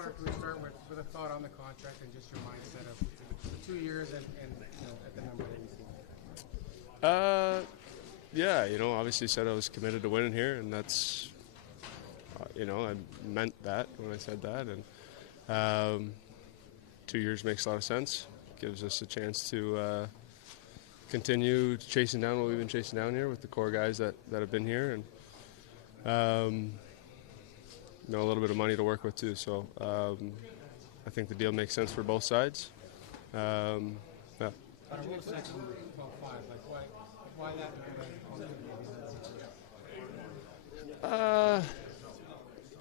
Connor, can we start with a thought on the contract and just your mindset of the 2 years and at the number that you see? Yeah, obviously said I was committed to winning here, and that's, I meant that when I said that, and 2 years makes a lot of sense. Gives us a chance to continue chasing down what we've been chasing down here with the core guys that have been here, and a little bit of money to work with too. So I think the deal makes sense for both sides. Yeah. Why that?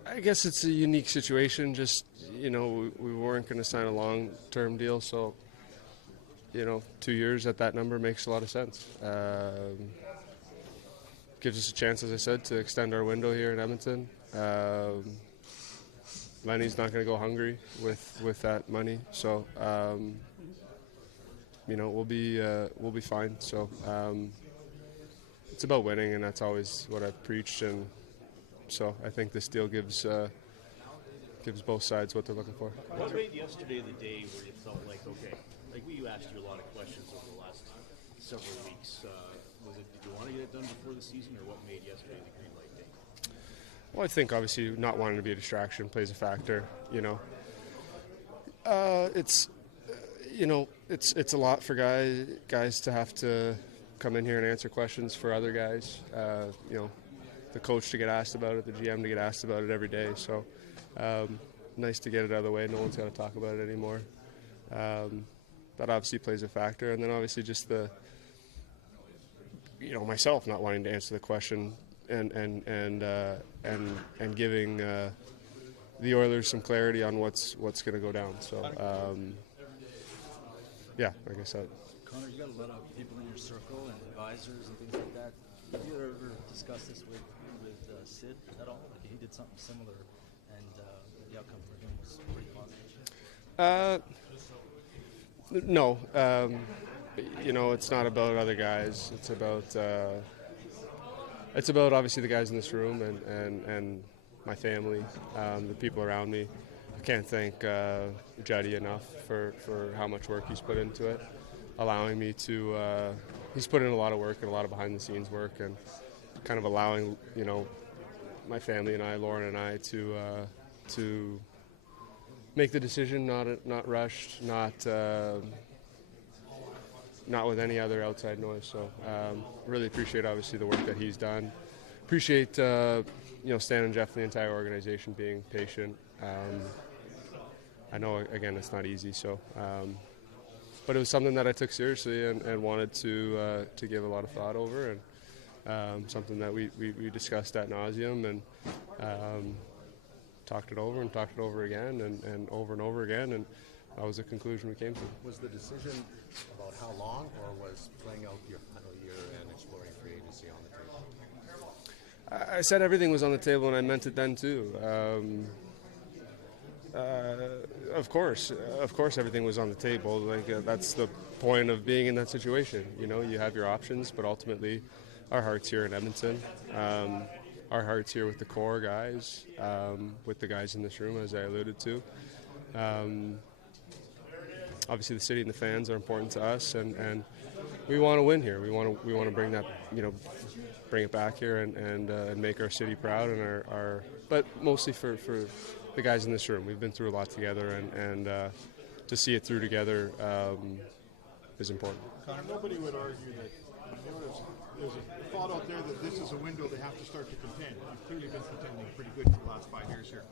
I guess it's a unique situation. Just, we weren't going to sign a long-term deal, so, 2 years at that number makes a lot of sense. Gives us a chance, as I said, to extend our window here in Edmonton. Lenny's not going to go hungry with that money, so we'll be fine. So it's about winning, and that's always what I've preached. And so I think this deal gives both sides what they're looking for. What made yesterday the day where you felt like, okay, like we asked you a lot of questions over the last several weeks. Was it, did you want to get it done before the season, or what made yesterday the green light day? Well, I think obviously not wanting to be a distraction plays a factor. It's a lot for guys to have to come in here and answer questions for other guys. The coach to get asked about it, the GM to get asked about it every day. So nice to get it out of the way. No one's got to talk about it anymore. That obviously plays a factor, and then obviously just the myself not wanting to answer the question and giving the Oilers some clarity on what's going to go down. So yeah, like I said. Connor, you got a lot of people in your circle and advisors and things like that. Have you ever discussed this with Sid at all? Like he did something similar, and the outcome for him was pretty positive. No, it's not about other guys. It's about obviously the guys in this room and my family, the people around me. I can't thank Juddy enough for how much work he's put into it, allowing me to. He's put in a lot of work and a lot of behind-the-scenes work, and kind of allowing my family and I, Lauren and I, to make the decision, not rushed, not with any other outside noise. So really appreciate obviously the work that he's done. Appreciate Stan and Jeff and the entire organization being patient. I know again it's not easy, so but it was something that I took seriously and wanted to give a lot of thought over, and something that we discussed ad nauseum and talked it over again and over again, and that was the conclusion we came to. Was the decision about how long, or was playing out your final year and exploring free agency on the table? I said everything was on the table, and I meant it then too. Of course, everything was on the table. That's the point of being in that situation. You have your options, but ultimately, our heart's here in Edmonton. Our heart's here with the core guys, with the guys in this room, as I alluded to. Obviously, the city and the fans are important to us, and we want to win here. We want to bring that, bring it back here and make our city proud, and our but mostly for the guys in this room. We've been through a lot together, and to see it through together is important. Connor, nobody would argue that there's a thought out there that this is a window they have to start to contend. You've clearly been contending pretty good for the last 5 years here.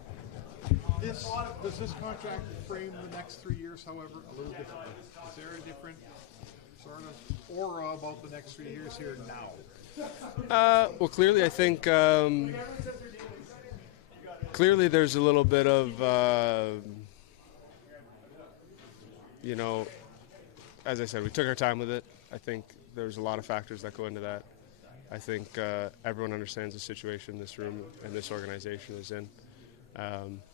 Does this contract frame the next 3 years, however, a little differently? Is there a different sort of aura about the next 3 years here now? Well, clearly, I think clearly there's a little bit of as I said, we took our time with it. I think there's a lot of factors that go into that. I think everyone understands the situation this room and this organization is in.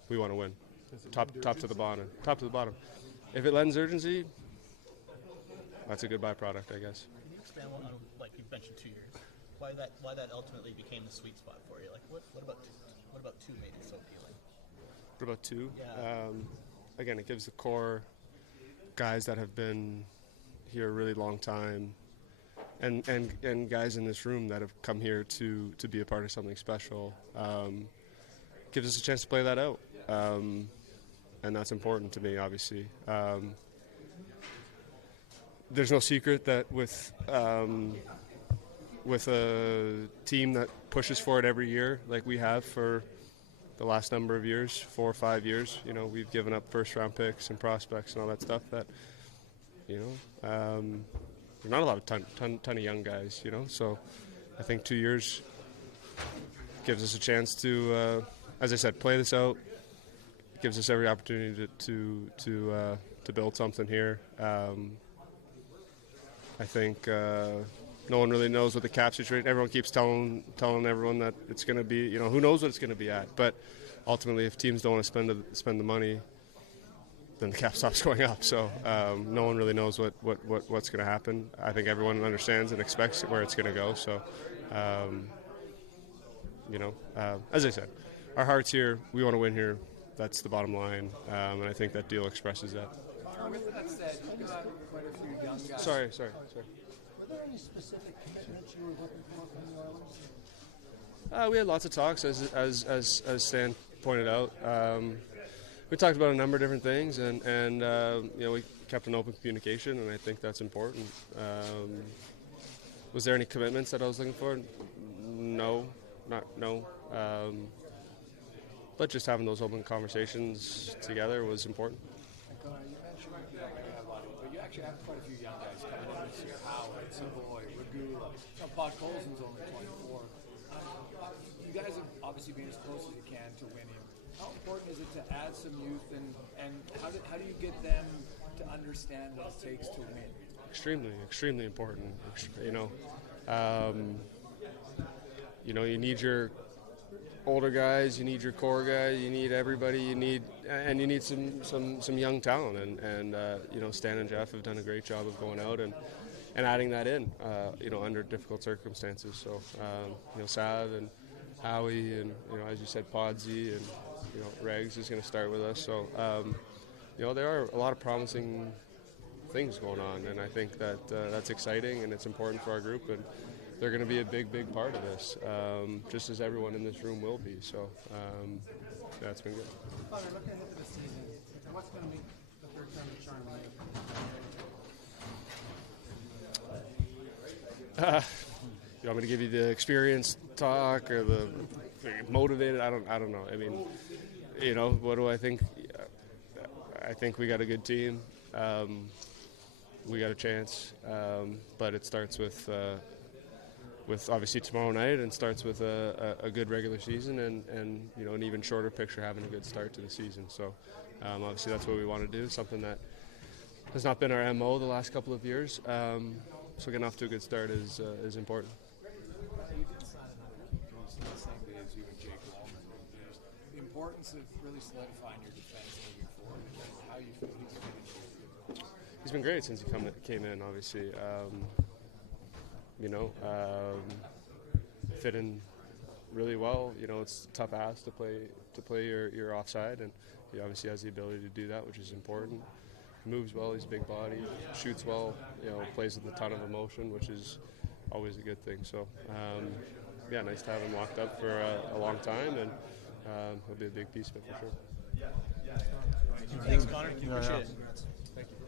We want to win, top to the bottom. If it lends urgency, that's a good byproduct, I guess. Can you expand on, like you mentioned, 2 years? Why that ultimately became the sweet spot for you? Like what about two made it so appealing? about 2. Yeah. Again, it gives the core guys that have been here a really long time, and guys in this room that have come here to be a part of something special. Gives us a chance to play that out, and that's important to me, obviously. There's no secret that with a team that pushes for it every year, like we have for the last number of years, 4 or 5 years, we've given up first-round picks and prospects and all that stuff that, there's not a lot of ton of young guys, So I think 2 years gives us a chance to, as I said, play this out. Gives us every opportunity to build something here. I think no one really knows what the cap situation. Everyone keeps telling everyone that it's going to be. Who knows what it's going to be at? But ultimately, if teams don't want to spend the money, then the cap stops going up. So no one really knows what's going to happen. I think everyone understands and expects where it's going to go. So as I said, our heart's here. We want to win here. That's the bottom line, and I think that deal expresses that. With that said, you've got quite a few young guys. Sorry. Were there any specific commitments you were looking for from the Oilers? We had lots of talks, as Stan pointed out. We talked about a number of different things, and we kept an open communication, and I think that's important. Was there any commitments that I was looking for? No. But just having those open conversations together was important. You mentioned you don't really have a lot of, but you actually have quite a few young guys coming in this year. Howard, Savoy, Regula. Bud Colson's only 24. You guys have obviously been as close as you can to winning. How important is it to add some youth, and how do you get them to understand what it takes to win? Extremely important. You need your older guys, you need your core guys, you need everybody, you need some young talent, and Stan and Jeff have done a great job of going out and adding that in, under difficult circumstances. So, Sav and Howie and, as you said, Podsy and, Regs is going to start with us. So, there are a lot of promising things going on, and I think that that's exciting and it's important for our group, and they're going to be a big part of this, just as everyone in this room will be. So, it's been good. Father, looking ahead to the season, what's going to make the third time the charm win? You want me to give you the experience talk or the motivated? I don't know. I mean, what do I think? I think we got a good team. We got a chance, but it starts with obviously tomorrow night, and starts with a good regular season and an even shorter picture, having a good start to the season. So obviously that's what we want to do, something that has not been our MO the last couple of years. So getting off to a good start is important. You did sign another keeper the same day as you and Jake Walman. The importance of really solidifying your defense moving forward, and how you feel he's fitting. He's been great since he came in, obviously. Fit in really well. It's a tough ask to play your offside, and he obviously has the ability to do that, which is important. He moves well, he's a big body, shoots well, plays with a ton of emotion, which is always a good thing. So, nice to have him locked up for a long time, and he'll be a big piece of it for sure. Thanks, Connor. Appreciate it.